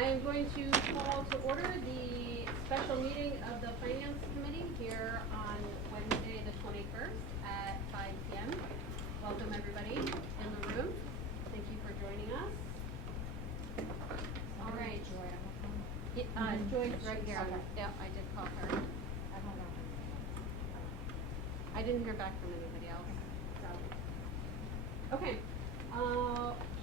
I am going to call to order the special meeting of the Finance Committee here on Wednesday the 21st at 5 p.m. Welcome everybody in the room. Thank you for joining us. All right. Joy's right here. Okay. Yeah, I did call her. I didn't hear back from anybody else. So. Okay.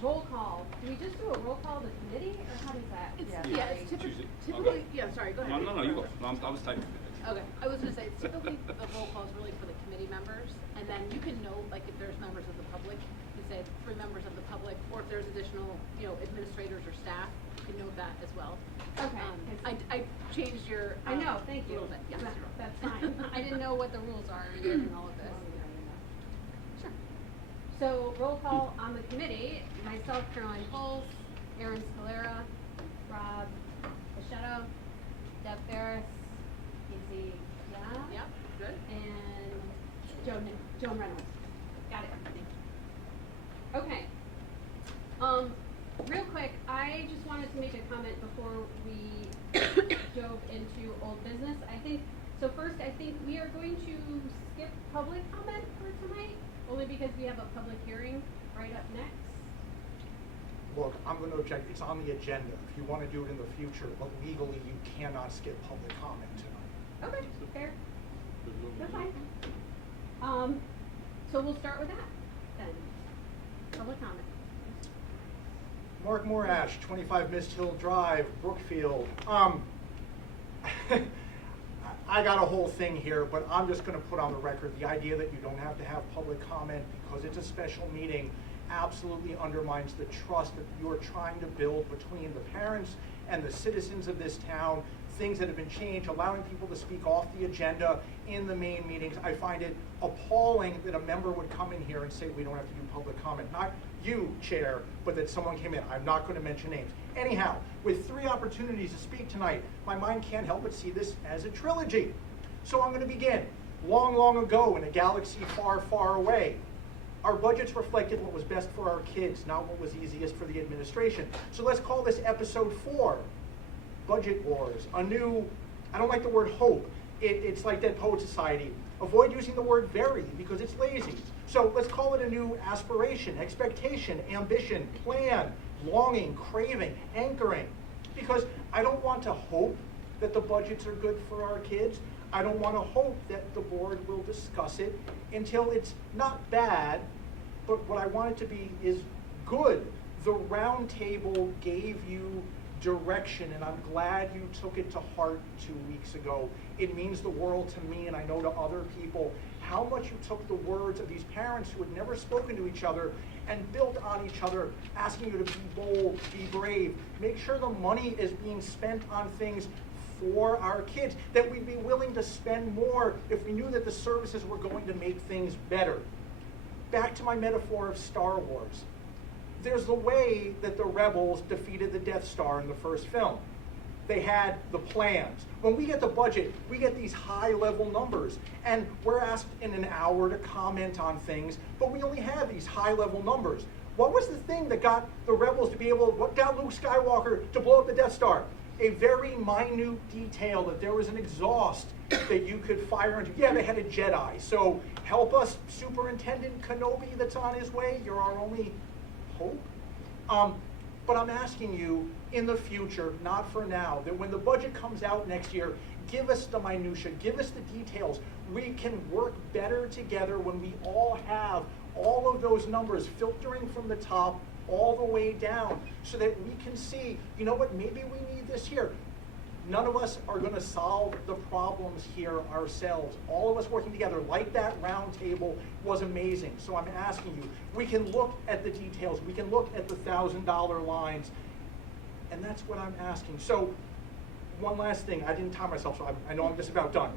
Roll call. Do we just do a roll call of the committee, or how does that? It's typically, Okay. yeah, sorry, go ahead. No, you go. No, I was typing. Okay, I was gonna say, typically the roll call is really for the committee members, and then you can note, like, if there's members of the public, you say 3 members of the public, or if there's additional, administrators or staff, you can note that as well. Okay. I changed your. I know, thank you. Little bit, yes. That's fine. I didn't know what the rules are in all of this. Sure. So roll call on the committee, myself, Caroline Poles, Aaron Scalera, Rob Bichetto, Deb Ferris, Casey Yeah, good. and Joan Reynolds. Got it. Okay. Real quick, I just wanted to make a comment before we dove into old business. First, I think we are going to skip public comment for tonight, only because we have a public hearing right up next. Look, I'm going to object. It's on the agenda. If you want to do it in the future, but legally you cannot skip public comment tonight. Okay, fair. That's fine. So we'll start with that then. Public comment. Mark Morash, 25 Mist Hill Drive, Brookfield. I got a whole thing here, but I'm just going to put on the record the idea that you don't have to have public comment because it's a special meeting absolutely undermines the trust that you're trying to build between the parents and the citizens of this town, things that have been changed, allowing people to speak off the agenda in the main meetings. I find it appalling that a member would come in here and say we don't have to do public comment. Not you, Chair, but that someone came in. I'm not going to mention names. Anyhow, with 3 opportunities to speak tonight, my mind can't help but see this as a trilogy. So I'm going to begin. Long, long ago in a galaxy far, far away, our budgets reflected what was best for our kids, not what was easiest for the administration. So let's call this episode 4, Budget Wars. A new, I don't like the word hope. It's like Dead Poet Society. Avoid using the word very because it's lazy. So let's call it a new aspiration, expectation, ambition, plan, longing, craving, anchoring. Because I don't want to hope that the budgets are good for our kids. I don't want to hope that the board will discuss it until it's not bad, but what I want it to be is good. The round table gave you direction, and I'm glad you took it to heart 2 weeks ago. It means the world to me, and I know to other people, how much you took the words of these parents who had never spoken to each other and built on each other, asking you to be bold, be brave, make sure the money is being spent on things for our kids, that we'd be willing to spend more if we knew that the services were going to make things better. Back to my metaphor of Star Wars. There's the way that the rebels defeated the Death Star in the first film. They had the plans. When we get the budget, we get these high-level numbers, and we're asked in an hour to comment on things, but we only have these high-level numbers. What was the thing that got the rebels to be able, what got Luke Skywalker to blow up the Death Star? A very minute detail that there was an exhaust that you could fire into. Yeah, they had a Jedi, so help us, Superintendent Kenobi that's on his way. You're our only hope. But I'm asking you, in the future, not for now, that when the budget comes out next year, give us the minutia, give us the details. We can work better together when we all have all of those numbers filtering from the top all the way down so that we can see, you know what, maybe we need this here. None of us are going to solve the problems here ourselves. All of us working together, like that round table, was amazing. So I'm asking you, we can look at the details, we can look at the $1,000 lines, and that's what I'm asking. So one last thing, I didn't time myself, so I know I'm just about done.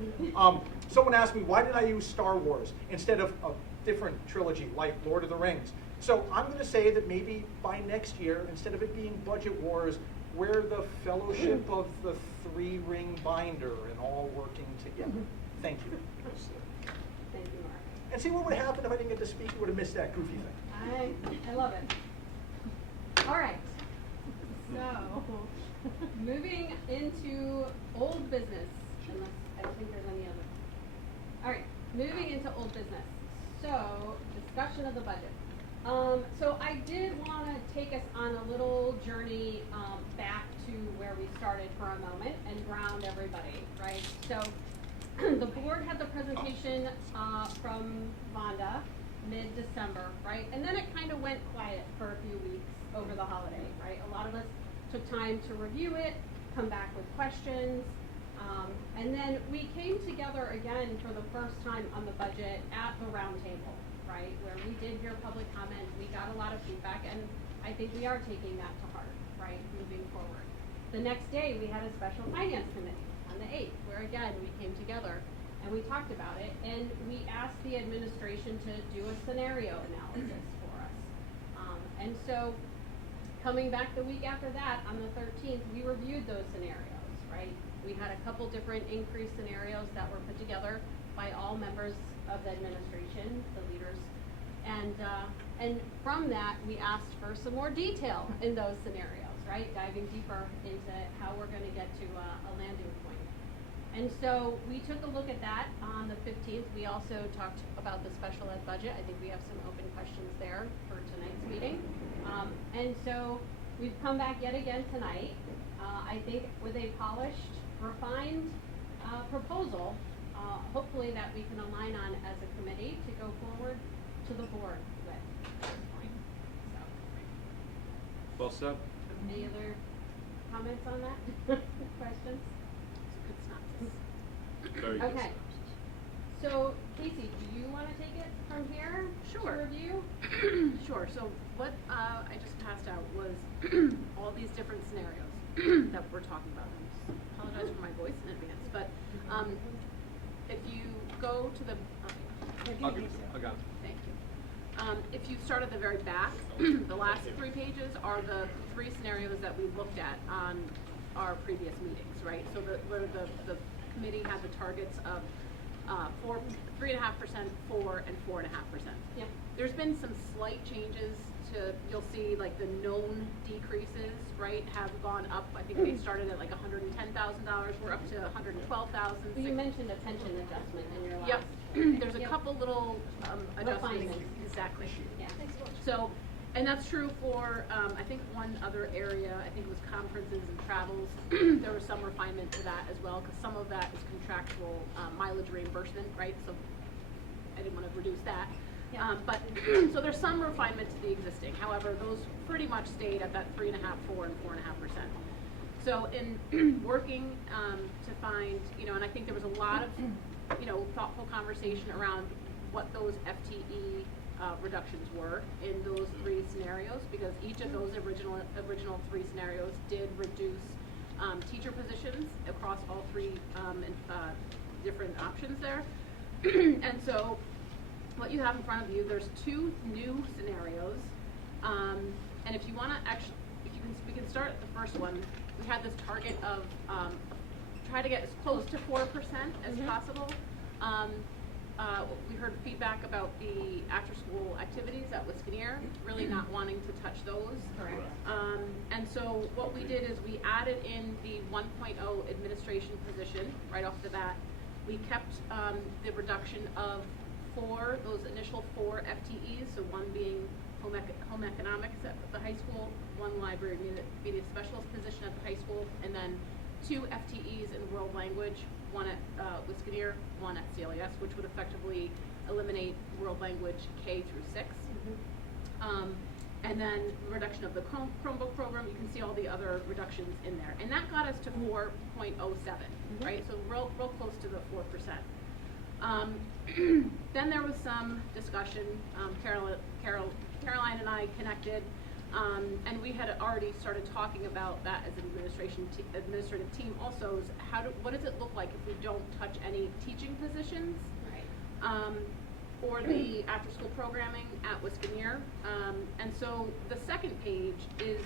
Someone asked me, why did I use Star Wars instead of a different trilogy like Lord of the Rings? So I'm going to say that maybe by next year, instead of it being Budget Wars, we're the Fellowship of the 3-Ring Binder and all working together. Thank you. Thank you, Mark. And see what would happen if I didn't get to speak? You would have missed that goofy thing. I love it. All right. So, moving into old business, unless I don't think there's any other. All right, moving into old business. So, discussion of the budget. So I did want to take us on a little journey back to where we started for a moment and ground everybody, right? So the board had the presentation from Vonda mid-December, right? And then it kind of went quiet for a few weeks over the holiday, right? A lot of us took time to review it, come back with questions, and then we came together again for the first time on the budget at the round table, right? Where we did hear public comment, we got a lot of feedback, and I think we are taking that to heart, right, moving forward. The next day, we had a special finance committee on the 8th, where again, we came together and we talked about it, and we asked the administration to do a scenario analysis for us. And so, coming back the week after that, on the 13th, we reviewed those scenarios, right? We had a couple different increase scenarios that were put together by all members of the administration, the leaders. And from that, we asked for some more detail in those scenarios, right? Diving deeper into how we're gonna get to a landing point. And so we took a look at that on the 15th. We also talked about the special ed budget. I think we have some open questions there for tonight's meeting. And so we've come back yet again tonight, I think with a polished, refined proposal, hopefully that we can align on as a committee to go forward to the board with at this point. So, Well said. any other comments on that? Questions? It's a good synopsis. Very good Okay. synopsis. So, Casey, do you want to take it from here? Sure. To review? Sure, so what I just passed out was all these different scenarios that we're talking about. I just apologize for my voice in advance, but if you go to the, I got it. thank you. If you start at the very back, the last 3 pages are the 3 scenarios that we looked at on our previous meetings, right? So where the committee had the targets of 3.5%, 4, and 4.5%. Yep. There's been some slight changes to, you'll see like the known decreases, right, have gone up. I think they started at like $110,000, we're up to $112,000. Well, you mentioned a pension adjustment in your last. Yep, there's a Yep. couple little adjustments. Refinements. Exactly. Yeah. So, and that's true for, I think one other area, I think it was conferences and travels. There was some refinement to that as well, because some of that is contractual mileage reimbursement, right? So I didn't want to reduce that. Yeah. But, so there's some refinement to the existing. However, those pretty much stayed at that 3.5%, 4, and 4.5%. So in working to find, and I think there was a lot of, thoughtful conversation around what those FTE reductions were in those 3 scenarios, because each of those original 3 scenarios did reduce teacher positions across all 3 different options there. And so what you have in front of you, there's 2 new scenarios, and if you want to actually, we can start at the first one. We had this target of try to get as close to 4% as possible. We heard feedback about the after-school activities at Wisconsin, really not wanting to touch those. Correct. And so what we did is we added in the 1.0 administration position right off the bat. We kept the reduction of those initial 4 FTEs, so one being home economics at the high school, 1 library media specialist position at the high school, and then 2 FTEs in world language, 1 at Wisconsin, 1 at CLES, which would effectively eliminate world language K through 6. And then reduction of the Chromebook program, you can see all the other reductions in there. And that got us to 4.07, right? So real close to the 4%. Then there was some discussion, Caroline and I connected, and we had already started talking about that as an administrative team also, is what does it look like if we don't touch any teaching positions? Right. Or the after-school programming at Wisconsin. And so the second page is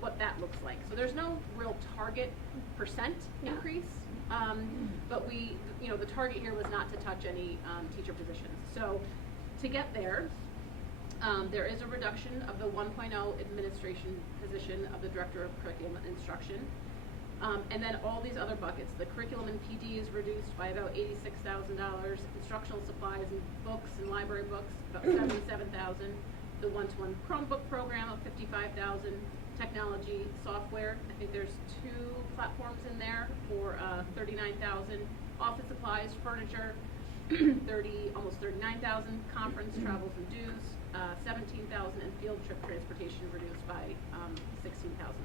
what that looks like. So there's no real target percent increase, but the target here was not to touch any teacher positions. So to get there, There is a reduction of the 1.0 administration position of the Director of Curriculum and Instruction. And then all these other buckets, the curriculum and PD is reduced by about $86,000, instructional supplies and books and library books, about $77,000, the one-to-one Chromebook program of $55,000, technology software, I think there's 2 platforms in there for $39,000, office supplies, furniture, almost $39,000, conference travels and dues, $17,000, and field trip transportation reduced by $16,000.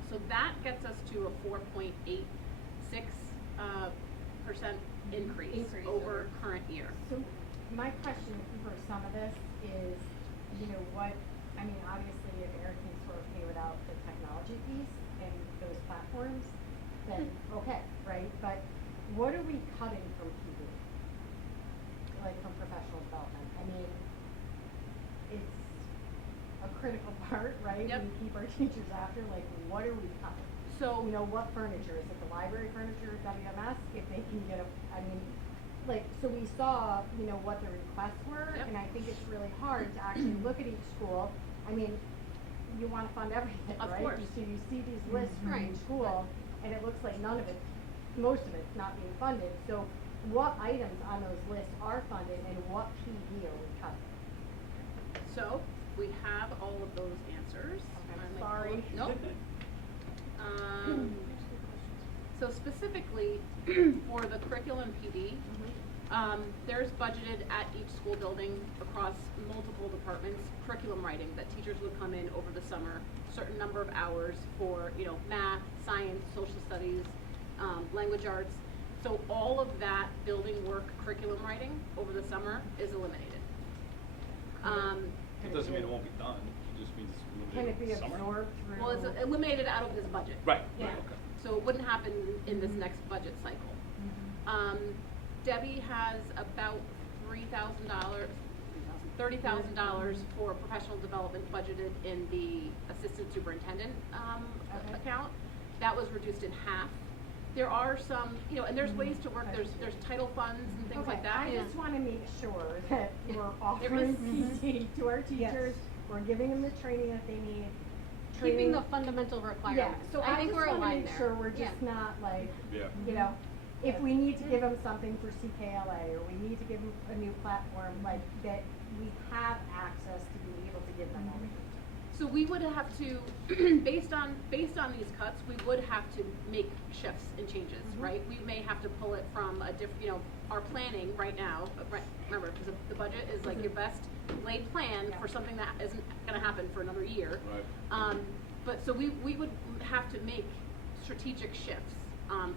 So that gets us to a 4.86% increase over current year. So my question for some of this is, obviously if Eric can sort of pay without the technology piece and those platforms, then okay, right? But what are we cutting from PD? Like from professional development? It's a critical part, right? Yep. We keep our teachers after, like what are we cutting? So, What furniture? Is it the library furniture, WMS? If they can get so we saw, what the requests were, Yep. and I think it's really hard to actually look at each school. You want to fund everything, Of right? course. So you see these lists from Right. each school, and it looks like most of it's not being funded. So what items on those lists are funded, and what PD are we cutting? So we have all of those answers. Okay, I'm sorry. Nope. So specifically for the curriculum PD, there's budgeted at each school building across multiple departments, curriculum writing, that teachers would come in over the summer, certain number of hours for, math, science, social studies, language arts. So all of that building work curriculum writing over the summer is eliminated. It doesn't mean it won't be done, it just means it's Can it limited be in the summer. absorbed through? Well, it's eliminated out of this budget. Right, Yeah. right, okay. So it wouldn't happen in this next budget cycle. Debbie has about $30,000 for professional development budgeted in the assistant superintendent Okay. account. That was reduced in half. There are some, and there's ways to work, there's title funds and things like that. I just want to make sure that we're offering PD to our teachers, we're giving them the training that they need. Keeping the fundamental requirements. Yeah, so I think we're just want to aligned make there. sure we're just not like, Yeah. if we need to give them something for CKLA, or we need to give them a new platform, like that we have access to be able to give them all. So we would have to, based on these cuts, we would have to make shifts and changes, right? We may have to pull it from a different, our planning right now, remember, because the budget is like your best laid plan for something that isn't gonna happen for another year. Right. But so we would have to make strategic shifts,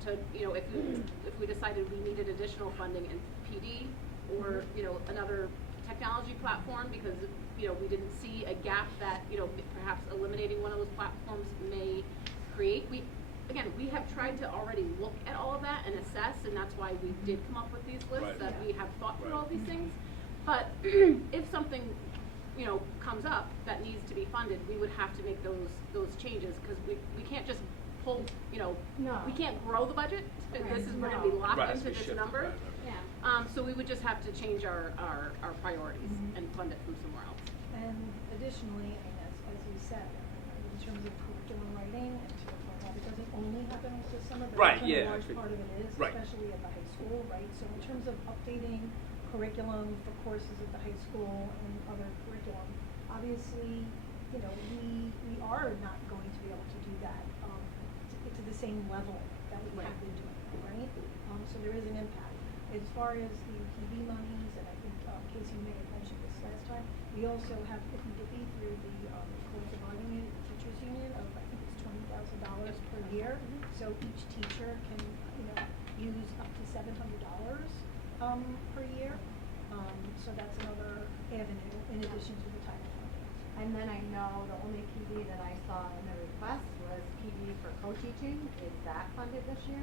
to, if we decided we needed additional funding in PD or, another technology platform, because we didn't see a gap that perhaps eliminating one of those platforms may create. We have tried to already look at all of that and assess, and that's why we did come up with these lists, Right. that we have thought through Right. all these things. But if something comes up that needs to be funded, we would have to make those changes, because we can't just pull, No. we can't grow the budget. Right. This is, we're gonna be No. locked Right, into we this shifted, number. right, right. Yeah. So we would just have to change our priorities and fund it from somewhere else. And additionally, as you said, in terms of curriculum writing, and to the point that it doesn't only happen with the summer, but Right, a yeah, large actually. part of it is, Right. especially at the high school, right? So in terms of updating curriculum for courses at the high school and other curriculum, obviously, we are not going to be able to do that to the same level that we Right. have been doing, right? So there is an impact. As far as the PB monies, and I think Casey may have mentioned this last time, we also have 50/50 through the collective bargaining teachers union of, I think it's $20,000 per year. So each teacher can, use up to $700 per year. So that's another avenue in addition to the title funding. And then I know the only PD that I saw in the request was PD for co-teaching. Is that funded this year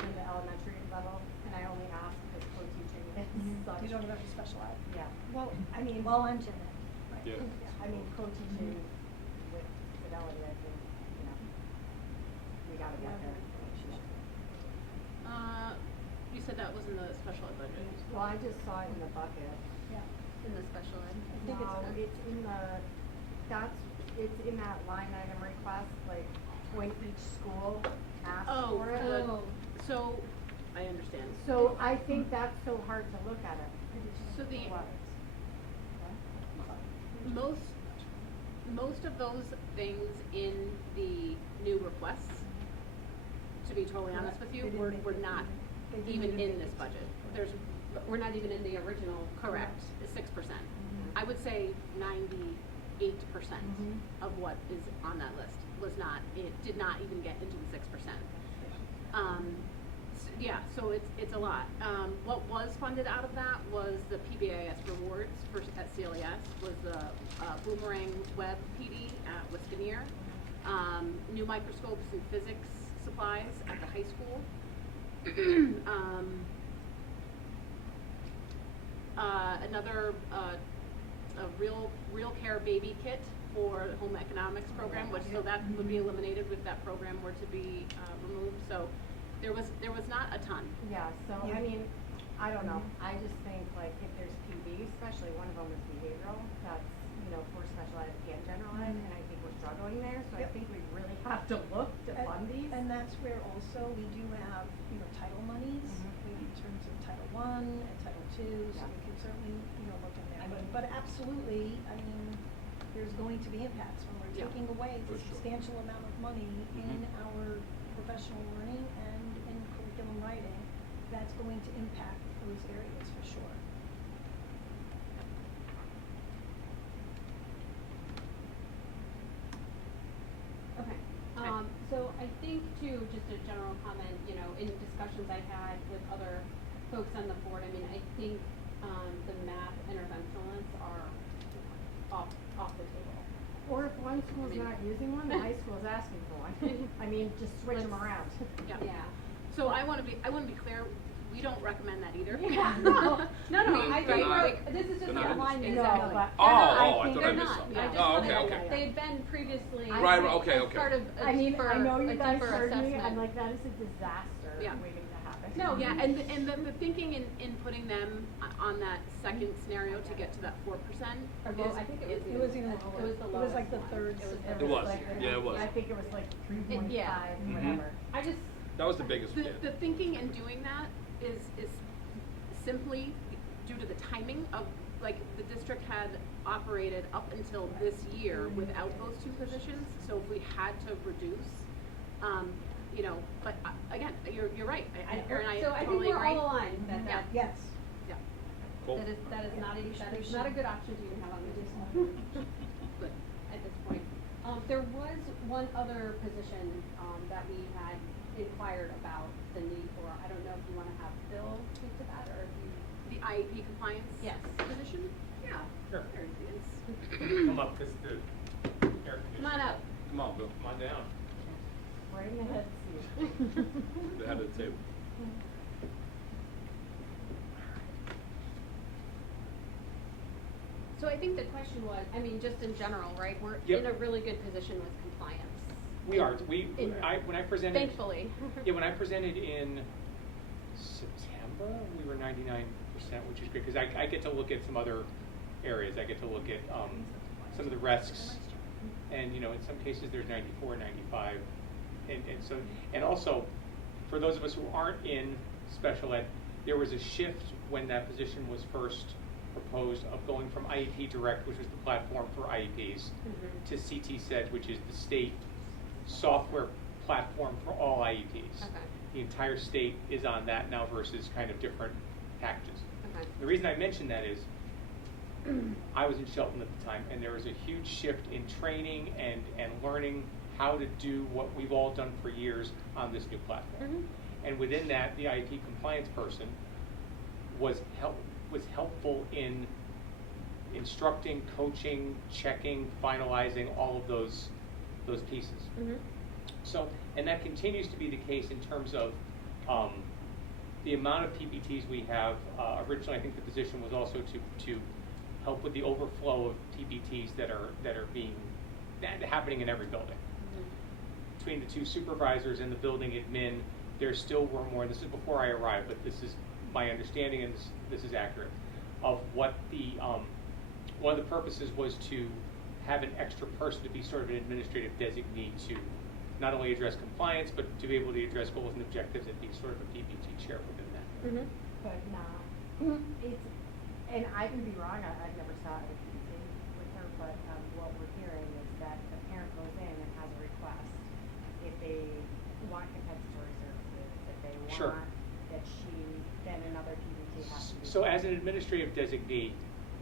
in the elementary level? And I only asked because co-teaching is such. You don't have to special ed. Yeah. Well, I mean, I'm Jen. Right. Yeah. I mean, co-teaching with Fidelity, I think, we gotta get there. You said that was in the special ed budget. Well, I just saw it in the bucket. Yeah. In the special ed? I think No, it's. it's in that line item request, like, when each school asks Oh, for it. so, I understand. So I think that's so hard to look at it. So the, What? most of those things in the new requests, to be totally honest with you, They didn't were make it. not They didn't even even in make this it. budget. There's, We're not even in the original. correct, 6%. I would say 98% of what is on that list was not, it did not even get into the 6%. Yeah, so it's a lot. What was funded out of that was the PBIS rewards for, at CLES, was the Boomerang Web PD at Wisconsin, new microscopes and physics supplies at the high school. Another, a real care baby kit for the home economics program, which, so that would be eliminated if that program were to be, removed, so there was not a ton. Yeah, so, Yeah. I mean, I don't know, I just think like if there's PB, especially one of them is behavioral, that's, for special ed and general ed, and I think we're struggling there, so I Yep. think we really have to look to fund these. And that's where also we do have, title monies, in terms of Title I and Title II, so Yeah. we can certainly, look in there. I mean- But absolutely, I mean, there's going to be impacts when we're Yeah. taking away For the sure. substantial amount of money in our professional learning and in curriculum writing. That's going to impact those areas for sure. Okay, Okay. so I think too, just a general comment, in discussions I had with other folks on the board, I mean, I think, the math interventionalists are off the table. Or if one school's I mean- not using one, the high school's asking for one. I mean, just switch them Let's- around. Yeah. So I wanna be clear, we don't recommend that either. Yeah. No, They're I think not- this is just they're a not in line. this. No, Exactly. but. Oh, I I think thought I they're missed not. something. I just Oh, wanted, okay, okay. they've been previously. Right, okay, as okay. part of a I mean, deeper, I know you a guys deeper heard me, assessment. I'm like, that is a disaster Yeah. waiting to happen. No, Yeah, and the thinking in putting them on that second scenario to get to that 4% Or is, low, I think it was. It was even It lower. was the It was like lowest the one. third. It was It was, like- yeah, it was. I think it was like 3.5, yeah. whatever. I just, That was the biggest the, hit. the thinking in doing that is simply due to the timing of, like, the district had operated up until this year without those two positions, so if we had to reduce, but again, you're right, Erin, I so I think totally we're agree. all aligned that Yeah. Yes. Yeah, Cool. that is not a good option to even have on the list good. at this point. There was one other position, that we had inquired about the need for. I don't know if you wanna have Bill speak to that, or if you. The IEP compliance Yes. position? Yeah. Sure. There it is. Come up, because the air conditioning. Come on up. Come on, Bill. Come on down. Right in the head seat. The head of the table. So I think the question was, I mean, just in general, right, we're Yep. in a really good position with compliance. We are, In- when I presented. Thankfully. Yeah, when I presented in September, we were 99%, which is great, because I get to look at some other areas. I get to look at, some of the risks, and, in some cases, there's 94, 95, and so, and also, for those of us who aren't in special ed, there was a shift when that position was first proposed of going from IEP Direct, which was the platform for IEPs, to CT Sedge, which is the state software platform for all IEPs. Okay. The entire state is on that now versus kind of different packages. Okay. The reason I mention that is I was in Shelton at the time, and there was a huge shift in training and learning how to do what we've all done for years on this new platform. And within that, the IEP compliance person was helpful in instructing, coaching, checking, finalizing all of those pieces. So, and that continues to be the case in terms of the amount of PPTs we have. Originally, I think the position was also to help with the overflow of PPTs that are happening in every building. Between the two supervisors and the building admin, there still were more, and this is before I arrived, but this is my understanding, and this is accurate, of what the one of the purposes was to have an extra person to be sort of an administrative designee to not only address compliance, but to be able to address goals and objectives and be sort of a PPT chair within that. Mm-hmm. But not, it's, and I can be wrong, I've never sat at a PPT with her, but, what we're hearing is that the parent goes in and has a request. If they want compensatory services, if they Sure. want that then another PPT has to be. So as an administrative designee,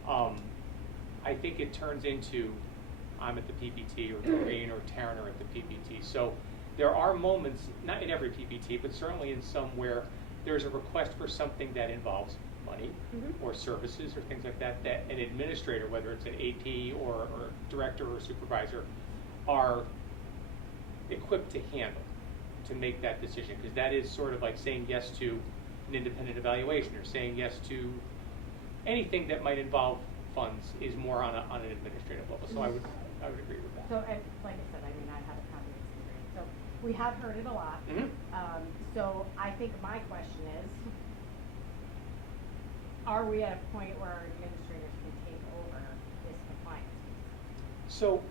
I think it turns into, I'm at the PPT, or Doreen or Taryn are at the PPT. So there are moments, not in every PPT, but certainly in some where there's a request for something that involves money or services or things like that, that an administrator, whether it's an AP or director or supervisor, are equipped to handle, to make that decision. Because that is sort of like saying yes to an independent evaluation or saying yes to anything that might involve funds is more on an administrative level. So I would agree with that. So, and like I said, I mean, I haven't had the experience, so we have heard it a lot. So I think my question is, are we at a point where our administrators can take over this compliance piece? So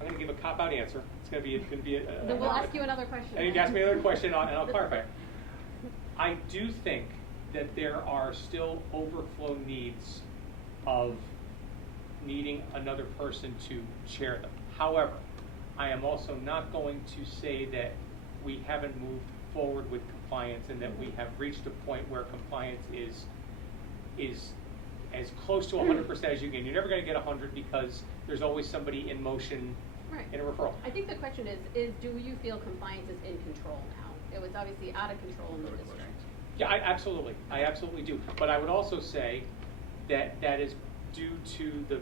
I'm going to give a cop-out answer. It's going to be a Then we'll ask you another question. And you can ask me another question, and I'll clarify. I do think that there are still overflow needs of needing another person to chair them. However, I am also not going to say that we haven't moved forward with compliance and that we have reached a point where compliance is as close to 100% as you can. You're never going to get 100 because there's always somebody in motion in a referral. I think the question is do you feel compliance is in control now? It was obviously out of control in the district. Yeah, I absolutely do. But I would also say that that is due to the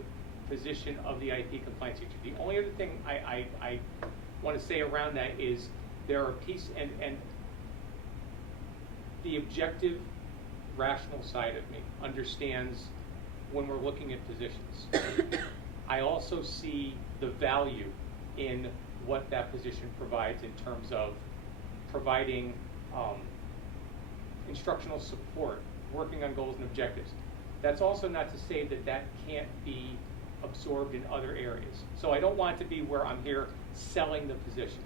position of the IP compliance teacher. The only other thing I want to say around that is there are pieces, and the objective, rational side of me understands when we're looking at positions. I also see the value in what that position provides in terms of providing instructional support, working on goals and objectives. That's also not to say that that can't be absorbed in other areas. So I don't want it to be where I'm here selling the position.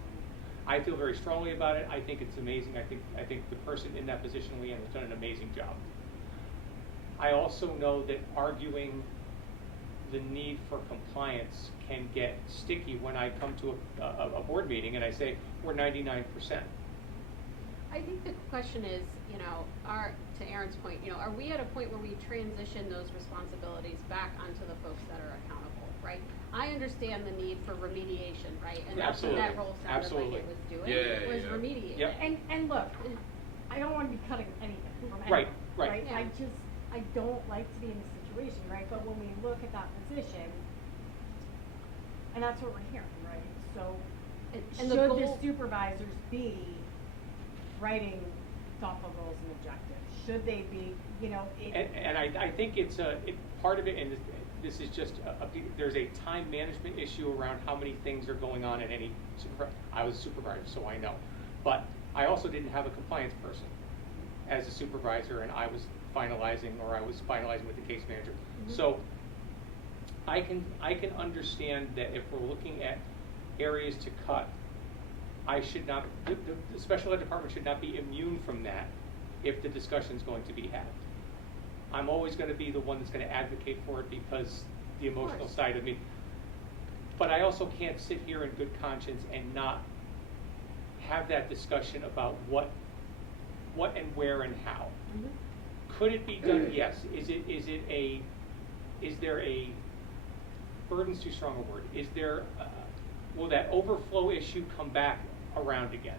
I feel very strongly about it. I think it's amazing. I think the person in that position, Leanne, has done an amazing job. I also know that arguing the need for compliance can get sticky when I come to a board meeting and I say, we're 99%. I think the question is, to Aaron's point, are we at a point where we transition those responsibilities back onto the folks that are accountable, right? I understand the need for remediation, right? And that's what that role sounded like it was doing, was remediating. Yep. And look, I don't want to be cutting anything from Right, anyone, right. Yeah. I don't like to be in this situation, right? But when we look at that position, and that's what we're hearing, right? So And the should the goal- supervisors be writing thoughtful goals and objectives? Should they be, And I think it's part of it, and this is just there's a time management issue around how many things are going on in any supervisor. I was a supervisor, so I know. But I also didn't have a compliance person as a supervisor, and I was finalizing with the case manager. So I can understand that if we're looking at areas to cut, the special ed department should not be immune from that if the discussion is going to be had. I'm always going to be the one that's going to advocate for it because the emotional side of me. But I also can't sit here in good conscience and not have that discussion about what and where and how. Could it be done? Yes. Is there a burden's too strong a word? Will that overflow issue come back around again?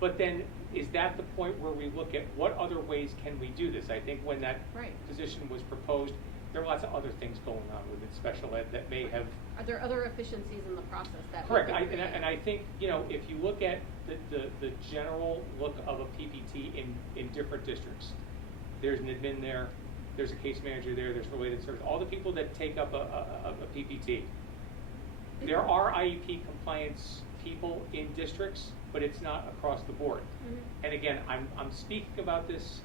But then, is that the point where we look at what other ways can we do this? I think when that position was proposed, there were lots of other things going on within special ed that may have. Are there other efficiencies in the process that? Correct. And I think, if you look at the general look of a PPT in different districts, there's an admin there, there's a case manager there, there's related service, all the people that take up a PPT. There are IEP compliance people in districts, but it's not across the board. And again, I'm speaking about this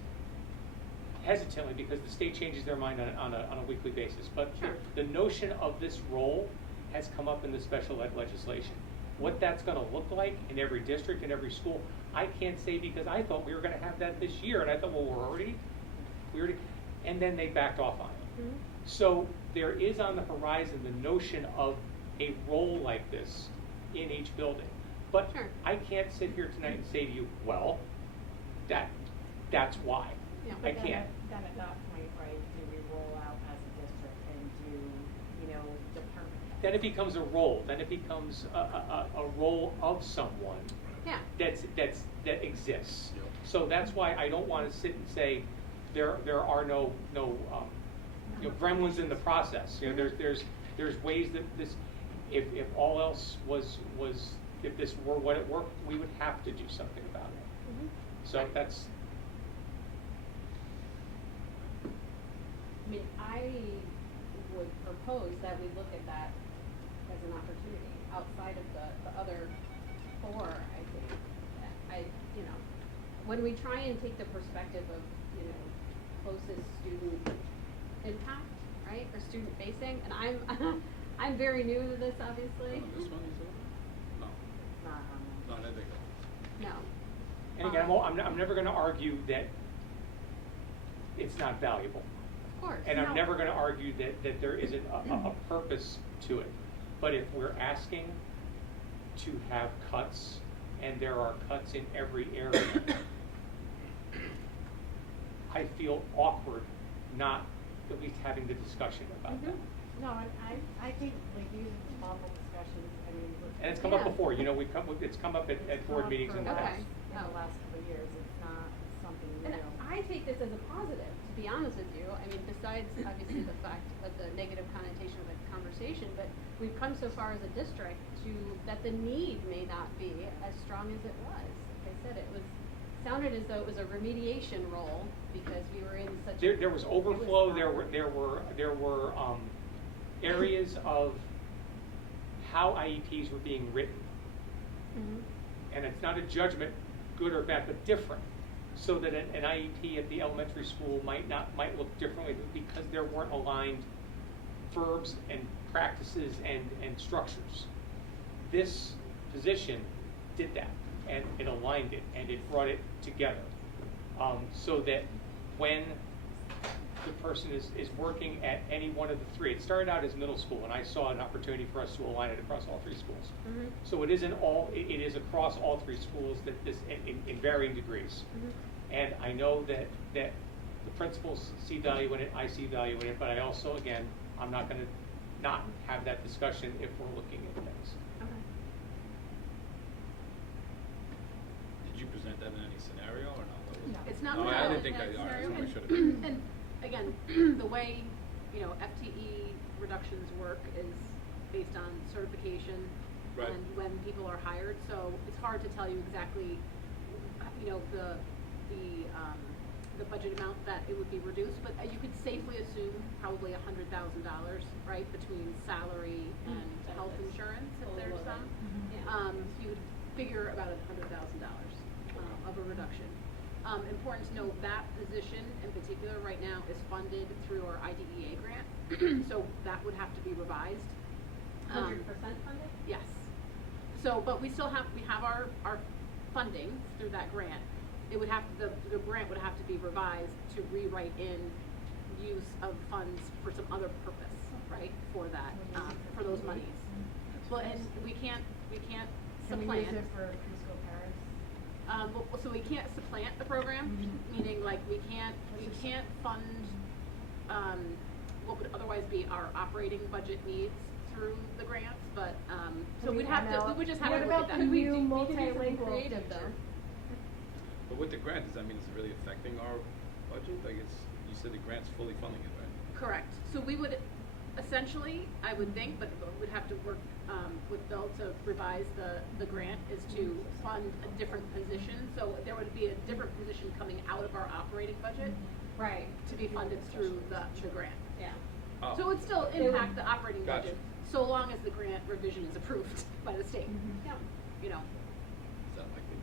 hesitantly, because the state changes their mind on a weekly basis, but Sure. the notion of this role has come up in the special ed legislation. What that's gonna look like in every district, in every school, I can't say, because I thought we were gonna have that this year, and I thought, well, we already, and then they backed off on it. Mhm. So there is on the horizon the notion of a role like this in each building. But Sure. I can't sit here tonight and say to you, well, that's why. Yeah. I But can't. Then at that point, right, do we roll out as a district and do, determine? Then it becomes a role, then it becomes a role of someone Yeah. that exists. Yep. So that's why I don't wanna sit and say, there are no gremlins in the process. There's ways that this, if all else was, if this were what it were, we would have to do something about it. Mhm. So Right. that's, I mean, I would propose that we look at that as an opportunity outside of the other four, I think. When we try and take the perspective of, closest student impact, right, or student facing, and I'm very new to this, obviously. On this one, you said? No, Not on no, I didn't think so. No. and again, I'm never gonna argue that it's not valuable. Of course. And I'm No. never gonna argue that there isn't a purpose to it. But if we're asking to have cuts, and there are cuts in every area, I feel awkward not at least having the discussion about that. No, I think, like, these are thoughtful discussions, And it's come up Yeah. before, it's come up at board meetings in the Okay. past. In the last couple of years, it's not something new. And I take this as a positive, to be honest with you. I mean, besides obviously the fact of the negative connotation of the conversation, but we've come so far as a district that the need may not be as strong as it was. Like I said, sounded as though it was a remediation role because we were in such. There was overflow, there were areas of how IEPs were being written. Mhm. And it's not a judgment, good or bad, but different. So that an IEP at the elementary school might look differently because there weren't aligned verbs and practices and structures. This position did that, and it aligned it, and it brought it together. So that when the person is working at any one of the three, it started out as middle school, and I saw an opportunity for us to align it across all three schools. Mhm. So it is across all three schools that this, in varying degrees. Mhm. And I know that the principals see value in it, I see value in it, but I also, again, I'm not gonna not have that discussion if we're looking at things. Okay. Did you present that in any scenario or not? What was No. it? It's not No, I really didn't think that all right, scenario. so I should have been. And again, the way, FTE reductions work is based on certification Right. and when people are hired, so it's hard to tell you exactly, the budget amount that it would be reduced, but you could safely assume probably $100,000, right, between salary and health insurance, if Full there's load. some. Yeah. You would figure about $100,000 of a reduction. Important to note that position in particular right now is funded through our IDEA grant, so that would have to be revised. 100% funded? Yes. So, but we have our funding through that grant. It would have, the grant would have to be revised to rewrite in use of funds for some other purpose, right, for that, for those monies. Well, and we can't Can supplant. we use it for preschool parents? So we can't supplant the program, meaning like we can't fund, what would otherwise be our operating budget needs through the grants, but, so Can we would just have to What look at about that. the We new could do something multilingual creative, teacher? though. But with the grant, does that mean it's really affecting our budget? Like you said the grant's fully funding it, right? Correct. So we would, essentially, I would think, but we'd have to work with Bill to revise the grant, is to fund a different position. So there would be a different position coming out of our operating budget Right. to be funded through the grant. Yeah. Oh. So it would still It would- impact the operating Gotcha. budget, so long as the grant revision is approved by the state. Yeah. You know, Is that likely?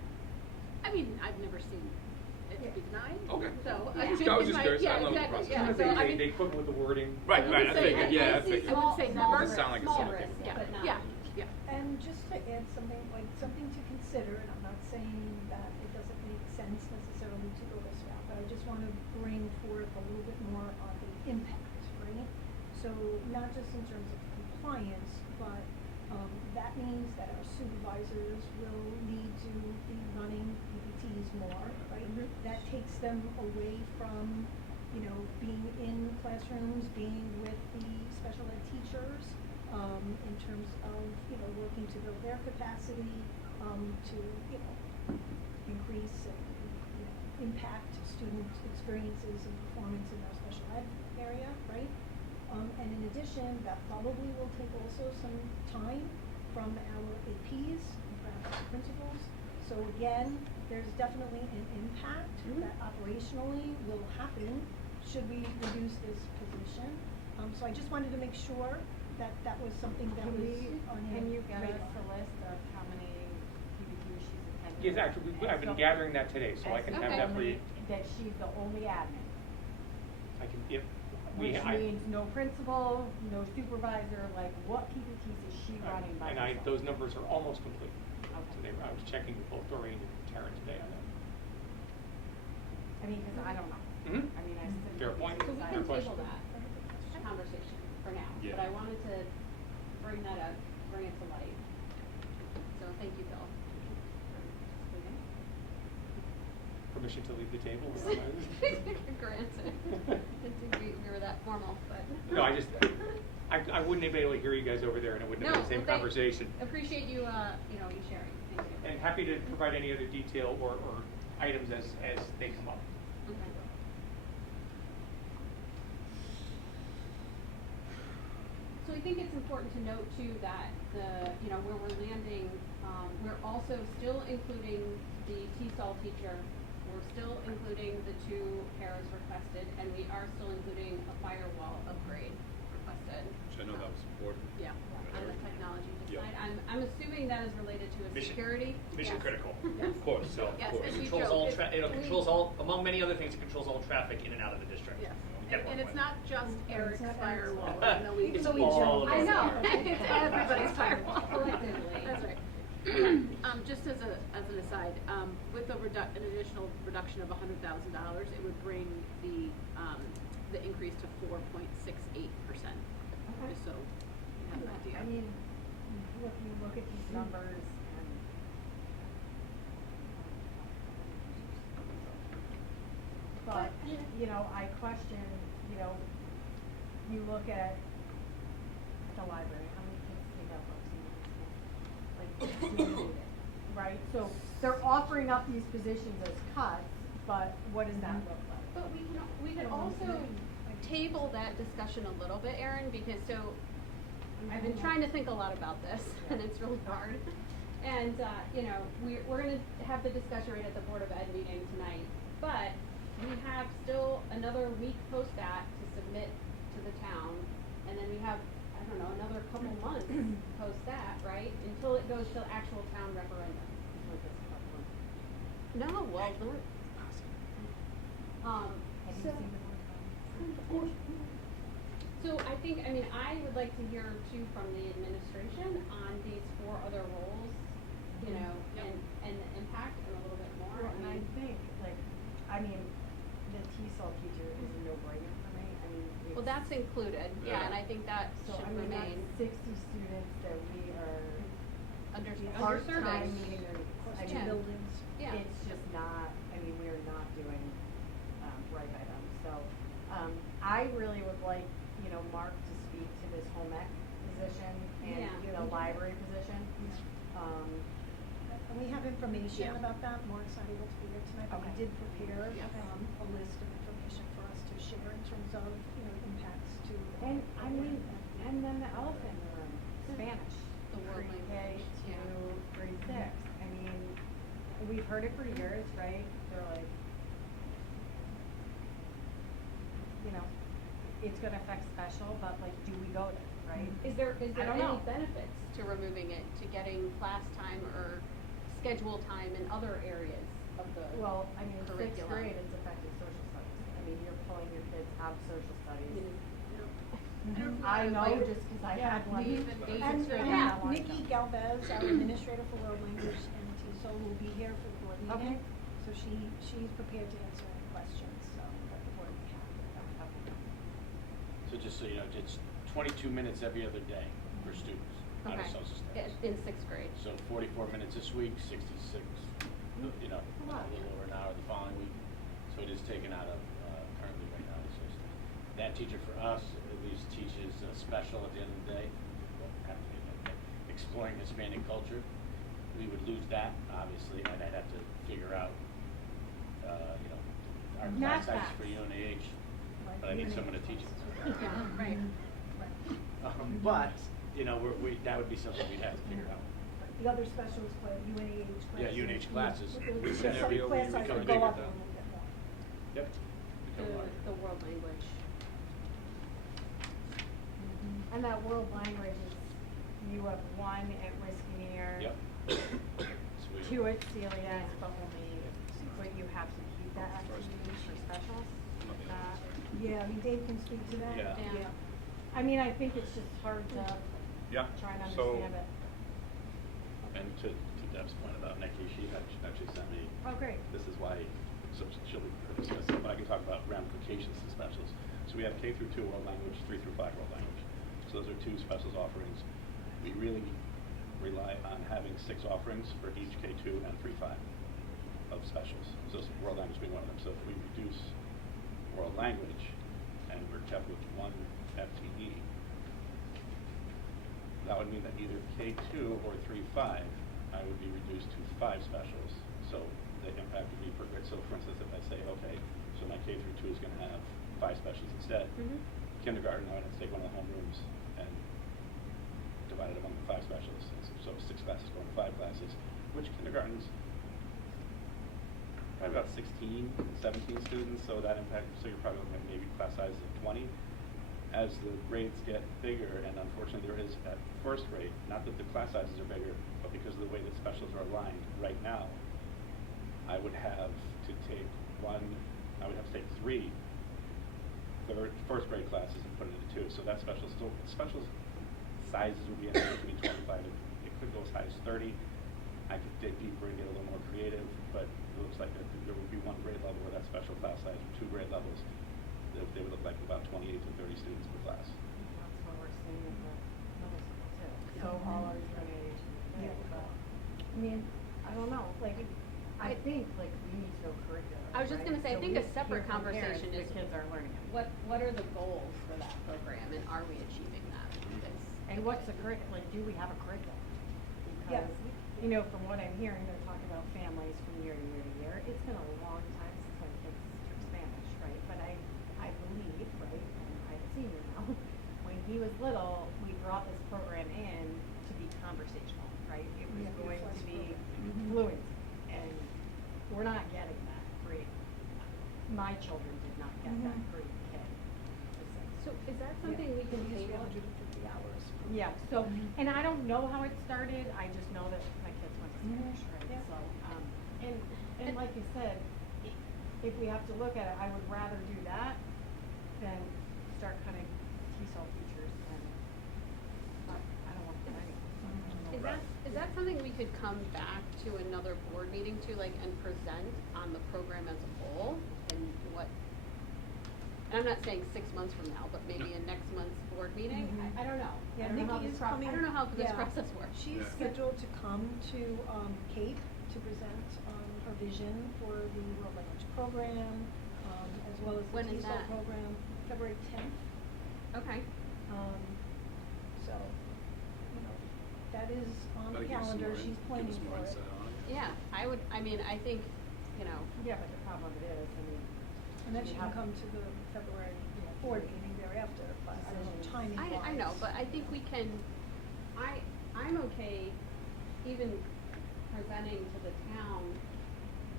I mean, I've never seen it to be denied. Okay. So, I I was think just it might- curious. I yeah, love the exactly, process. yeah, Sometimes so I they, mean. they quibble with the wording. Right, right, I would say- figured, yeah, I see figured. I would say small never. Doesn't sound like a small small risk, thing. Yeah, but not. yeah, yeah. And just to add something, like something to consider, and I'm not saying that it doesn't make sense necessarily to go this route, but I just want to bring forth a little bit more on the impact, right? So not just in terms of compliance, but that means that our supervisors will need to be running PPTs more, right? Mhm. That takes them away from, being in classrooms, being with the special ed teachers, in terms of, working to build their capacity, to, increase and, impact student experiences and performance in our special ed area, right? And in addition, that probably will take also some time from our APs and perhaps principals. So again, there's definitely an impact that operationally will happen should we reduce this position. So I just wanted to make sure that that was something that was on your Can you get us radar. a list of how many PPTs she's attended? Yes, actually, I've been gathering that today, so I can have that for you. That she's the only admin, I can, yep. which means no principal, no supervisor, like what PPTs is she running by And herself? those numbers are almost complete. Okay. So I was checking with both Doreen and Taryn today on that. I mean, cause I don't know. Mhm. I mean, I simply. Fair point. So we I can don't know. table that conversation for now, Yeah. but I wanted to bring that up, bring it to light. So thank you, Bill. for speaking. Permission to leave the table? Granted. Didn't think we were that formal, but. No, I wouldn't have been able to hear you guys over there, and it wouldn't have been the same well, conversation. Appreciate you, you sharing, thank you. And happy to provide any other detail or items as they come up. Okay. So I think it's important to note too that where we're landing, we're also still including the TESOL teacher. We're still including the 2 paras requested, and we are still including a firewall upgrade requested. Which I know that was important. Yeah, on the technology Yeah. side. I'm assuming that is related to a Mission- security. Mission Yes. critical. Yes. Of course, So of Yes, course. and it we controls joke, all, it's- it controls all, among many other things, it controls all traffic in and out of the district. Yes, We gotta and work it's with it. not just Eric's not Eric's firewall, firewall. even though we. Even though we all joke. of I us. know. It's everybody's firewall. Collectively. That's right. Just as an aside, with an additional reduction of $100,000, it would bring the increase to 4.68%. Okay. Just so you have an idea. I mean, you look at these numbers and. But, I question, you look at the library, how many kids take out books in one school? Like, do you need it, right? So they're offering up these positions as cuts, but what does that look like? But we could also table that discussion a little bit, Erin, because I've been trying to think a lot about this, and it's really hard. And, we're gonna have the discussion right at the Board of Ed meeting tonight, but we have still another week post-that to submit to the town, and then we have, I don't know, another couple months post-that, right? Until it goes to actual town referendum. No, well, no. Have you So- seen the one? Of course. So I think, I would like to hear too from the administration on these 4 other roles, and the impact and a little bit more. Well, and I think, the TESOL teacher is a no-brainer for me, Well, it's. that's included, yeah, and I think that So, should that's remain 60 students that we are part-time underserving. meeting their needs. Plus I 2 mean, buildings. Yeah. It's just not, we are not doing, right by them, so, I really would like, Mark to speak to this home ec position and Yeah. the library position. And we have information Yeah. about that, Mark's not able to be here tonight, but we Okay. did prepare, Yes. a list of information for us to share in terms of, impacts to. And and then the elephant in the room, Spanish. The world Pre-K language, to yeah. grade 6. We've heard it for years, right? They're like, it's gonna affect special, but do we go there, right? Is there I don't any know. benefits to removing it, to getting class time or schedule time in other areas? of the Well, I mean, sixth curriculum. grade, it's affecting social studies. I mean, you're pulling your kids out of social studies. I know just because I had one. And Yeah. Nikki Galvez, our administrator for world language and TESOL, will be here for the board meeting. Okay. So she's prepared to answer any questions, that the board may have. So just so you know, it's 22 minutes every other day for students out of Okay. social studies. In sixth grade. So 44 minutes this week, 66, you know, a Wow. little over an hour the following week. So it is taken out of currently right now. So that teacher for us at least teaches special at the end of the day. Well, have to be exploring Hispanic culture. We would lose that obviously, and I'd have to figure out, you know, our Math class sizes facts. for UNAH. Right, But I need UNAH someone to teach it. Yeah, right. But, you know, that would be something we'd have to figure out. The other specials class, UNAH classes. Yeah, UNH classes. The We class scenario, we size become would go bigger up a then. little bit more. Yep. The, Become larger. the world language. And that world language is, you have one at Wisconsin. Yep. Sweet. Two at Celia, but you have to keep that activity for specials. Yeah, I mean, Dave can speak to that. Yeah. Yeah. I mean, I think it's just hard to Yeah, try and so- understand it. And to Deb's point about Nikki, she actually sent me, Oh, great. this is why, so she'll be discussing, but I can talk about ramifications to specials. So we have K through 2 world language, 3 through 5 world language. So those are 2 specials offerings. We really rely on having 6 offerings for each K2 and 3-5 of specials. So world language being one of them. So if we reduce world language and we're kept with 1 FTE, that would mean that either K2 or 3-5, I would be reduced to 5 specials. So the impact would be per grade. So for instance, if I say, okay, so my K through 2 is going to have 5 specials instead. Kindergarten, I would have to take one of the homerooms and divide it among the 5 specials. So 6 classes going to 5 classes, which kindergartens probably about 16, 17 students. So that impact, so you're probably looking at maybe class sizes of 20. As the grades get bigger, and unfortunately there is at first grade, not that the class sizes are bigger, but because of the way that specials are aligned right now, I would have to take 3 first grade classes and put it into 2. So that specials sizes would be anywhere between 25 and it could go as high as 30. I could dig deeper and get a little more creative, but it looks like there would be 1 grade level where that special class size, or 2 grade levels, they would look like about 28 to 30 students per class. That's what we're seeing at the middle school too. So all our UNH. Yeah. I mean, I don't know, like, I think like we need to know curriculum. I was just gonna say, I So think we a separate hear from parents conversation the is kids are learning it. what are the goals for that program and are we achieving that? And what's the curriculum, like, do we have a curriculum? Yeah. Because, you know, from what I'm hearing, they're talking about families from year to year to year. It's been a long time since my kids took Spanish, right? But I believe, right, and I'm a senior now, when he was little, we brought this program in to be conversational, right? It was Yeah, going to flex be program. fluent, and we're not getting that great. My children did not get that great kid. So is that something we can use table? 350 hours. Yeah, so, Mhm. and I don't know how it started, I just know that my kids went to Spanish, right? Yeah. So, and like you said, if we have to look at it, I would rather do that than start cutting TESOL teachers and, I don't want to do anything. Is that something we could come back to another board meeting to, like, and present on the program as a whole and what? And I'm not saying 6 months from now, but maybe in next month's board meeting. Mhm. I don't know. Yeah, I don't know how Nikki this is coming. I don't know how this yeah. process works. She's Yeah. scheduled to come to Cape to present her vision for the World Language Program, as well as the When is TESOL that? program, February 10th. Okay. So, you know, that is on the That'll give us some calendar. more She's give planning us more for it. insight on it. Yeah, I think, you know, Yeah, but the problem is, I mean. And then we she can have- come to the February board meeting thereafter, but I don't know timing wise. I know, but I think we can, I'm okay even presenting to the town,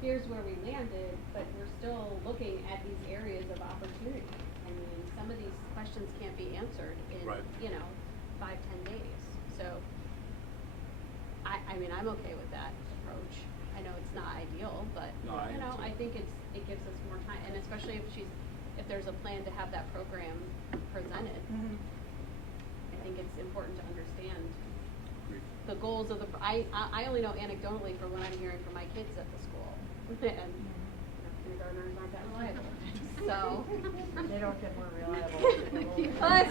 here's where we landed, but we're still looking at these areas of opportunity. I mean, some of these questions can't be answered in, Right. 5-10 days. So, I mean, I'm okay with that approach. I know it's not ideal, but. No, especially if there's a plan to have that program presented. Mhm. I think it's important to understand Agreed. the goals of I only know anecdotally from what I'm hearing from my kids at the school. And kindergartners aren't that reliable. So They don't get more reliable. Plus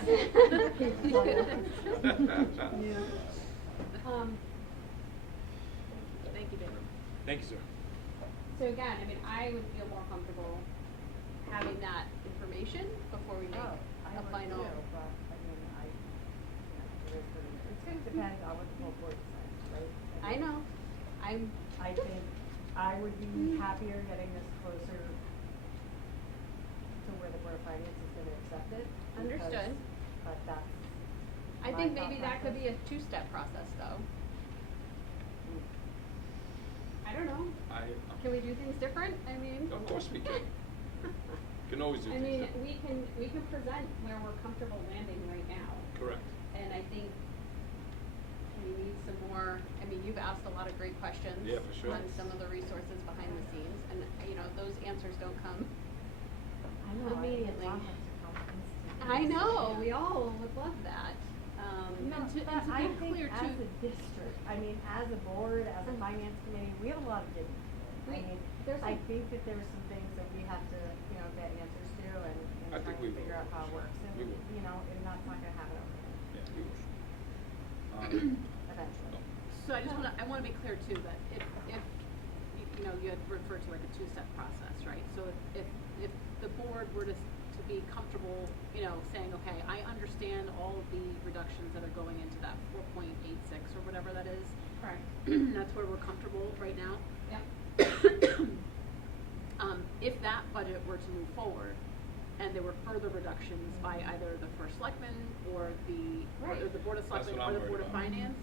thank you, David. Thank you, sir. So again, I mean, I would feel more comfortable having that information before we make Oh, I a would final. too, but I mean, it is what it is. It's gonna depend on what the full board decides, right? I know, I think I would be happier getting this closer to where the Board of Finance is gonna accept it. Understood. because- But that's I my think thought maybe that could be a process. two-step process though. Mm. I don't know, can we do things different? I mean. Of course we can. Can always do I things mean, different. we can present where we're comfortable landing right now. Correct. And I think we need some more, I mean, you've asked a lot of great questions. Yeah, for sure. On some of the resources behind the scenes, and, you know, those answers don't come I know, immediately. I think it's awful to come I know, we Yeah. all would love that. No, And to but be I clear, think too- as a district, I mean, as a board, as a finance committee, we have a lot of giving. I We- mean, there's I some- think that there's some things that we have to, you know, get answers to and I try think to we figure will. out how it works. And, We will. you know, and that's not gonna happen overnight, Yeah, we will. eventually. So I wanna be clear too, that if you know, you had referred to like a two-step process, right? So if the board were to be comfortable, you know, saying, okay, I understand all of the reductions that are going into that 4.86 or whatever that is. Correct. That's where we're comfortable right now. Yep. If that budget were to move forward and there were further reductions by either the first selectman or the Board of That's Selectmen what or I'm the worried Board of about. Finance,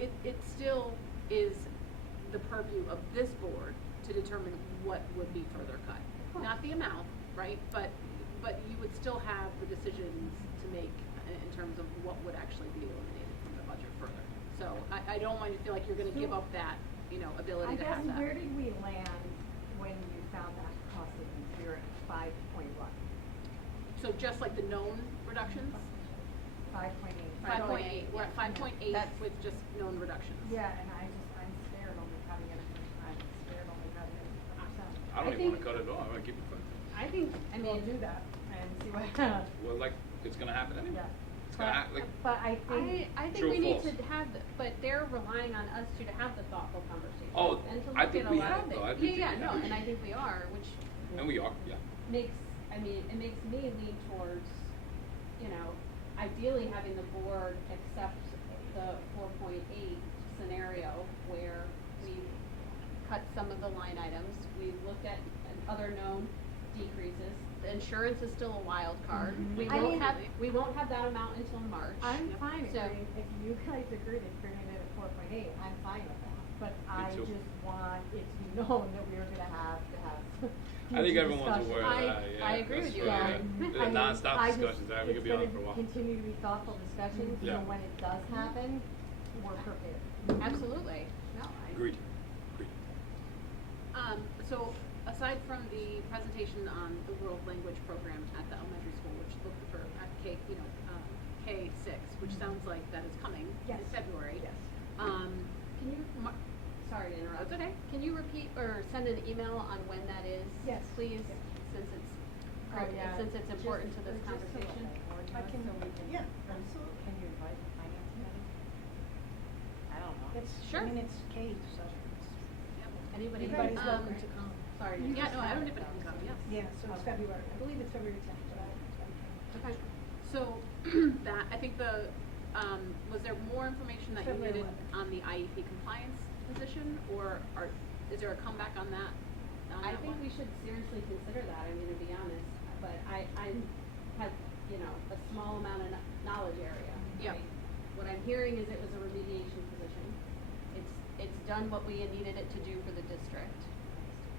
it still is the purview of this board to determine what would be further cut. Not the amount, right, but you would still have the decisions to make in terms of what would actually be eliminated from the budget further. So I don't want you to feel like you're gonna give up that, you know, ability to have that. I guess, where did we land when you found that cost savings? We were at 5.1. So just like the known reductions? 5.8. 5.8, we're at 5.8 That's- with just known reductions. Yeah, and I'm scared only cutting it, I'm scared only cutting it a percent. I don't I even wanna think- cut it off, I wanna keep it fun. I think, I We'll mean. do that and see what, Well, like, it's gonna happen anyway. yeah. It's gonna happen, like, But I think. I think True we or need false? to have, but they're relying on us to have the thoughtful conversation. Oh, and to I look think at a we lot have, of though. I things. think Yeah, we no, have. and I think we are, which and we are, yeah. makes, I mean, it makes me lean towards, you know, ideally having the board accept the 4.8 scenario where we cut some of the line items, we looked at other known decreases. The insurance is still a wild card. Mhm. We I won't mean- have, we won't have that amount until March. I'm Yep. fine So- agreeing, if you guys agree to bring it in at 4.8, I'm fine with that. But I too. just want it to be known that we are gonna have I think future everyone's discussions. aware of that, yeah. I agree that's with you. right, Yeah, yeah. I They're mean, non-stop I just- discussions, we could be on it for a while. It's gonna continue to be thoughtful discussions, so Yeah. when it does happen, we're prepared. Absolutely. No, I. Agreed. So aside from the presentation on the world language program at the elementary school, which looked for K, you know, K6, which sounds like that is coming in Yes. February. Yes. Can you, sorry to interrupt. That's okay. Can you repeat or send an email on when that is? Yes. Please, Yes. since it's, Oh, yeah. since it's important to this Just a little conversation. bit more, I just can- so we can- yeah, absolutely. Can you invite the finance committee? I don't know. It's, Sure. I mean, it's K, so it's, Anybody? anybody's Um, welcome to come. Sorry. You Yeah, just no, have everybody it, can come, though. yes. Yeah, so it's Okay. February, I believe it's February 10th, but I Okay. So that, I think was there more information that you February needed 11th. on the IEP compliance position, or is there a comeback on that? I think we should seriously consider that, I mean, to be honest, but I have, you know, a small amount of knowledge area. Yep. right? What I'm hearing is it was a remediation position. It's done what we needed it to do for the district,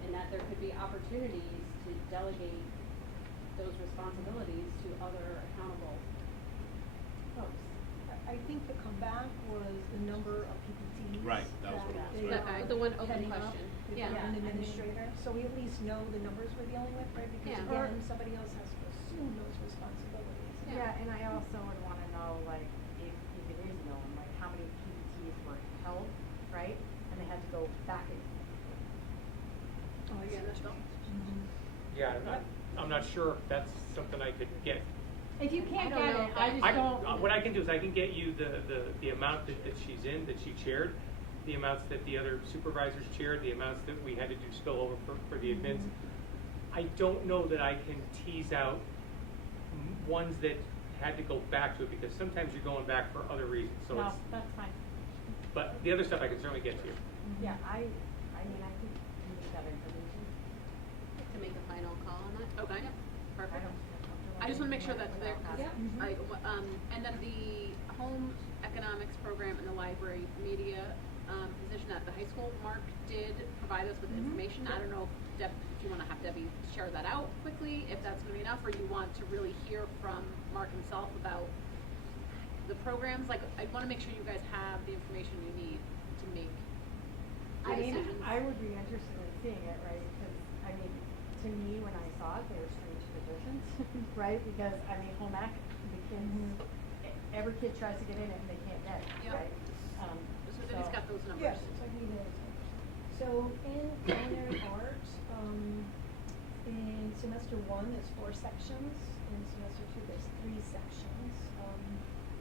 and that there could be opportunities to delegate those responsibilities to other accountable folks. I think the comeback was the number of PPTs. Right, that was what it was, they right. are Okay, the one open heading up question. with Yeah. an Yeah, administrator, so we at least know the numbers we're dealing with, right? Because Yeah. again, somebody else has to assume those responsibilities. Yeah. Yeah, and I also would wanna know, like, if it is known, like, how many PPTs were held, right? And they had to go back in. Oh, I see Yeah, what that's you all. mean. Mhm. Yeah, I'm not sure if that's something I could get. If you can't don't get know it, if I that- just don't. What I can do is I can get you the amount that she's in, that she chaired, the amounts that the other supervisors chaired, the amounts that we had to do spillover for the admins. I don't know that I can tease out ones that had to go back to it, because sometimes you're going back for other reasons, so No, it's, that's fine. but the other stuff I can certainly get to you. Yeah, I mean, I think we need that information. To make a final call on that? Okay, I perfect. don't feel comfortable. I just wanna make sure that's without there. having it. Like, and then the home economics program and the library media, position at the high school, Mark did provide us with information. I don't know if if you wanna have Debbie share that out quickly, if that's gonna be enough, or you want to really hear from Mark himself about the programs. Like, I wanna make sure you guys have the information you need to make I good mean, decisions. I would be interested in seeing it, right, because, I mean, to me, when I saw it, they were strange positions, right, because, I mean, home ec, the kids, every kid tries to get in it and they can't get it, Yep. right? So Debbie's got those numbers. Yes, I need it. So in culinary art, in semester 1, there's 4 sections. In semester 2, there's 3 sections.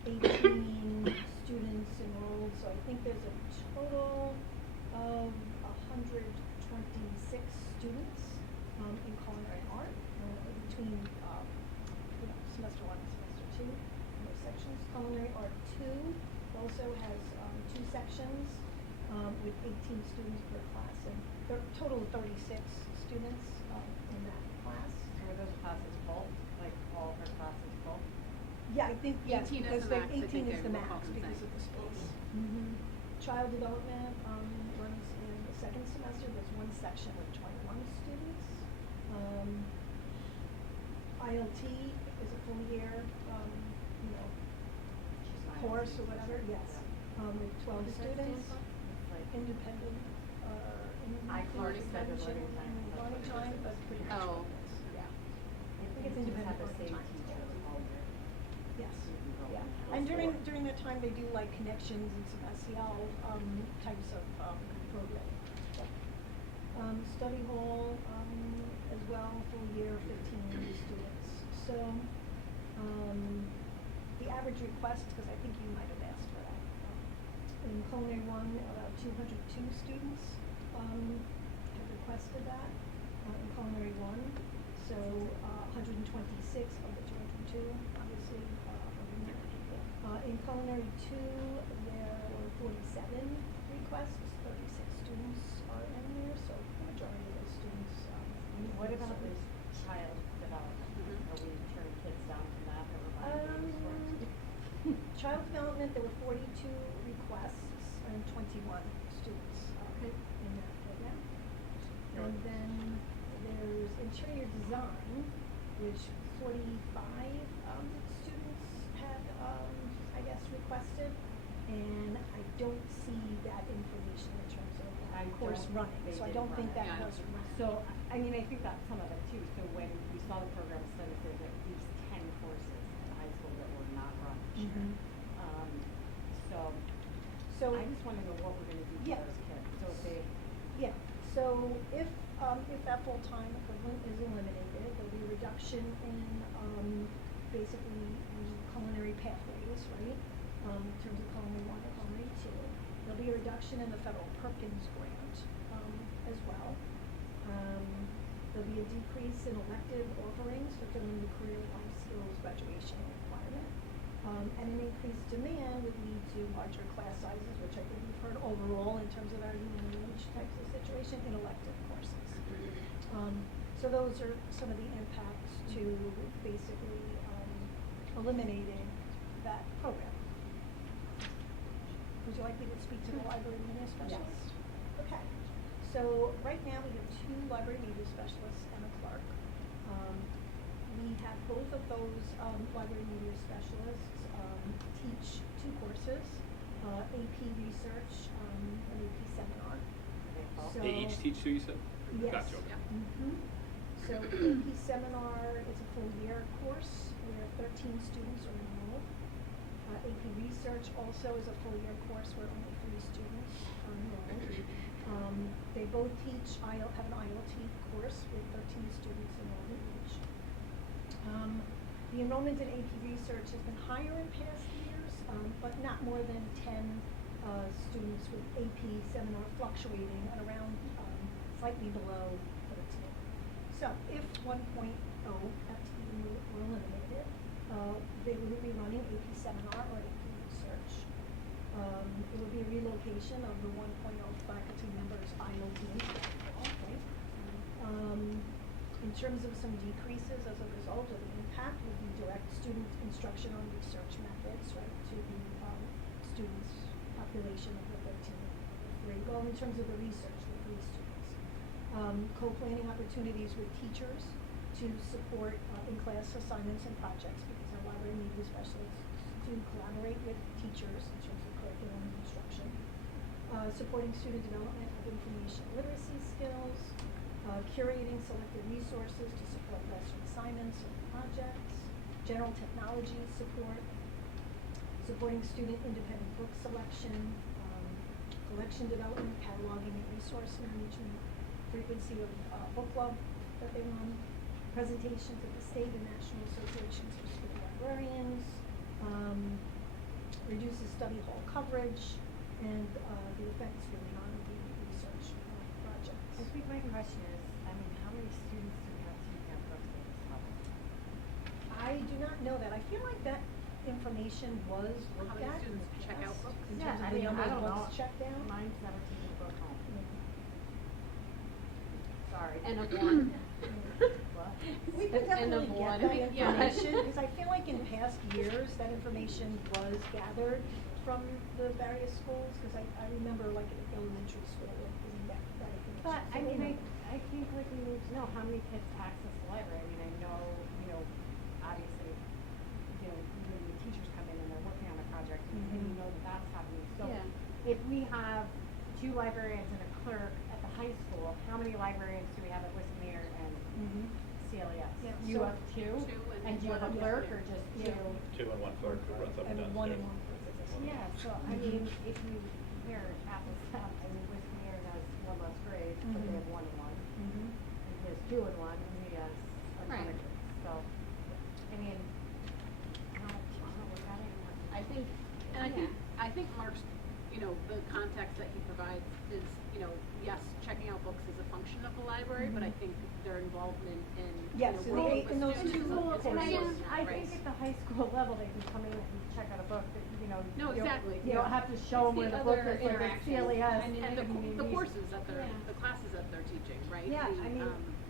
18 students enrolled, so I think there's a total of 126 students in culinary art between semester 1 and semester 2. In those sections. Culinary art 2 also has 2 sections with 18 students per class, and there are a total of 36 students in that class. Were those classes full, like all her classes full? Yeah, I think, yes, 18 is because the max, I 18 think is they the will max call them because saying. of the space. Child development runs in the second semester, there's 1 section with 21 students. ILT is a full year, course or whatever, yes, with 12 What does that students. stand for? Like, Independent, I already said the learning time. learning time, but pretty much Oh. what it is. yeah. I think think it's it's have independent the learning same time. teachers all year. Yes, You can go yeah. in And those during four. that time, they do like connections and some SEL, types of, programming. Yep. Study hall, as well, full year, 15 students. So, the average request, because I think you might have asked for that. In culinary 1, about 202 students, have requested that, in culinary 1. So, 126 of the 202, obviously, are in there. In culinary 2, there were 47 requests, 36 students are in there, so the majority of those students, What about this child development? Are we turning kids down from that, or Child development, there were 42 requests and 21 students in that program. And then there's interior design, which 45 students had, I guess, requested. And I don't see that information in terms of course running, so I don't think that was run. So, I mean, I think that's some of it too, so when we saw the program, it said that there's at least 10 courses at the high school that were not run this year. So, I just wanna know what we're gonna do Yeah. for those kids, so if they, Yeah, so if that full-time equivalent is eliminated, there'll be a reduction in, basically the culinary pathways, right? In terms of culinary 1 and culinary 2. There'll be a reduction in the federal Perkins grant, as well. There'll be a decrease in elective offerings fulfilling the career life skills graduation requirement. And an increased demand would lead to larger class sizes, which I think we've heard overall in terms of our human wage types of situation in elective courses. So those are some of the impacts to basically eliminating that program. Would you like me to speak to the library media specialist? Okay. So right now we have 2 library media specialists and a clerk. We have both of those library media specialists teach two courses, AP Research, an AP seminar. So- They each teach two, you said? Yes. Gotcha, okay. So AP Seminar is a full year course where 13 students are enrolled. AP Research also is a full year course where only 3 students are enrolled. They both teach, have an ILT course with 13 students enrolled in each. The enrollment in AP Research has been higher in past years, but not more than 10 students with AP Seminar fluctuating at around slightly below 13. So if 1.0 FTE were eliminated, they would be running AP Seminar or AP Research. It would be a relocation of the 1.0 faculty members ILT and schedule, okay? In terms of some decreases as a result of the impact would be direct student instruction on research methods, right, to the students population of the 13th grade. Well, in terms of the research, the 3 students. Co-planning opportunities with teachers to support in-class assignments and projects because our library media specialists to collaborate with teachers in terms of curriculum and instruction. Supporting student development of information literacy skills, curating selected resources to support lesson assignments and projects, general technology support, supporting student independent book selection, collection development, cataloging and resource management, frequency of book club that they run, presentations at the state and national associations for school librarians, reduces study hall coverage, and the effects really on the research projects. I think my question is, I mean, how many students do we have taking up books at this level? I do not know that. I feel like that information was looked How many at in students the check out past books? in Yeah, terms of I the mean, number I of don't know. books checked out. Mine's never taken a book home. Sorry. And of one. What? We could And of definitely get one. that Yeah. information, because I feel like in past years, that information was gathered from the various schools, because I remember like at elementary school, it was that information. But, I So, mean, you know. I think like we need to know how many kids access the library. I mean, I know, obviously, when the teachers come in and they're working on a project, and you know that that's happening. So Yeah. if we have 2 librarians and a clerk at the high school, how many librarians do we have at Wisconsin and CLES? Yeah, You so- have 2? 2 And do you have a one clerk or administrator. just 2? Yeah. 2 and 1 clerk who runs up and down And one stairs. in one person. Yeah, so I mean, if you compare apples to apples, I mean, Wisconsin has 1 less grade, but they have 1 and 1. Mhm. And he has 2 and 1, and he has a ton Right. of grades. So, I mean, I don't look at it and I think, And I think Mark's, the context that he provides is, yes, checking out books is a function of the library, but I think their involvement in, Yes, in those students two is Well, a- and I, is I right. think at the high school level, they can come in and check out a book that, No, you don't- exactly. You don't have to show them It's where the the book other is, like at interaction. CLES. I mean, And the these- courses that they're, Yeah. the classes that they're teaching, right? Yeah, The, I mean,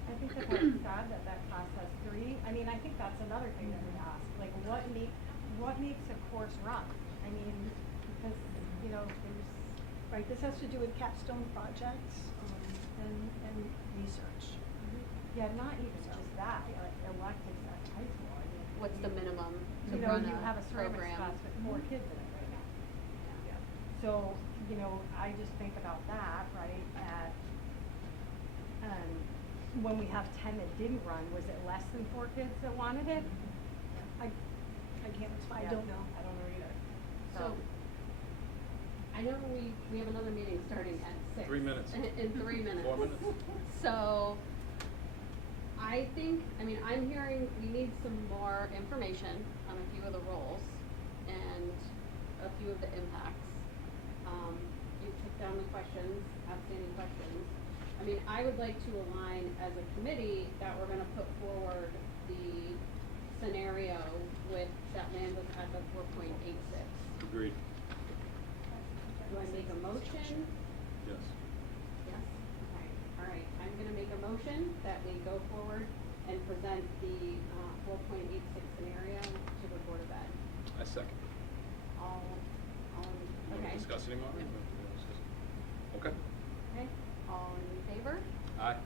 I think the book sad that class has 3. I mean, I think that's another thing that we ask, like, what makes a course run? I mean, because, there's. Right, this has to do with capstone projects, and research. Yeah, not even just that, like electives at high school, I mean. What's the minimum to You know, run you a have a ceramics program? class with 4 kids in it right now. Yeah. So, I just think about that, right, when we have 10 that didn't run, was it less than 4 kids that wanted it? I can't respond, I Yeah, don't know. I don't know either. so, I know we have another meeting starting at 6. 3 minutes. In 3 minutes. 4 minutes. So, I think, I'm hearing we need some more information on a few of the roles and a few of the impacts. You took down the questions, outstanding questions. I would like to align as a committee that we're gonna put forward the scenario with, that lands us at the 4.86. Agreed. Do I make a motion? Yes. Yes, okay, all right, I'm gonna make a motion that we go forward and present the, 4.86 scenario to the Board of Ed. I second. All, You want okay. to discuss it anymore? Okay. Okay, all in favor? Aye.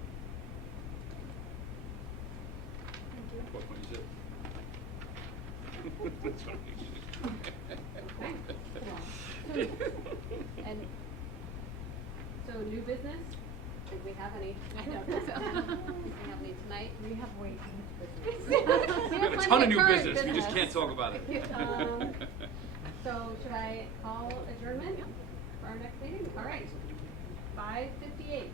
Thank you. 4.6. That's what I should. And so new business, did we have any? I don't think so. Did we have any tonight? We have way too much business. We We have a plenty ton of of new current business, we just can't talk about it. So should I call adjournment for our next meeting? All right, 5:58.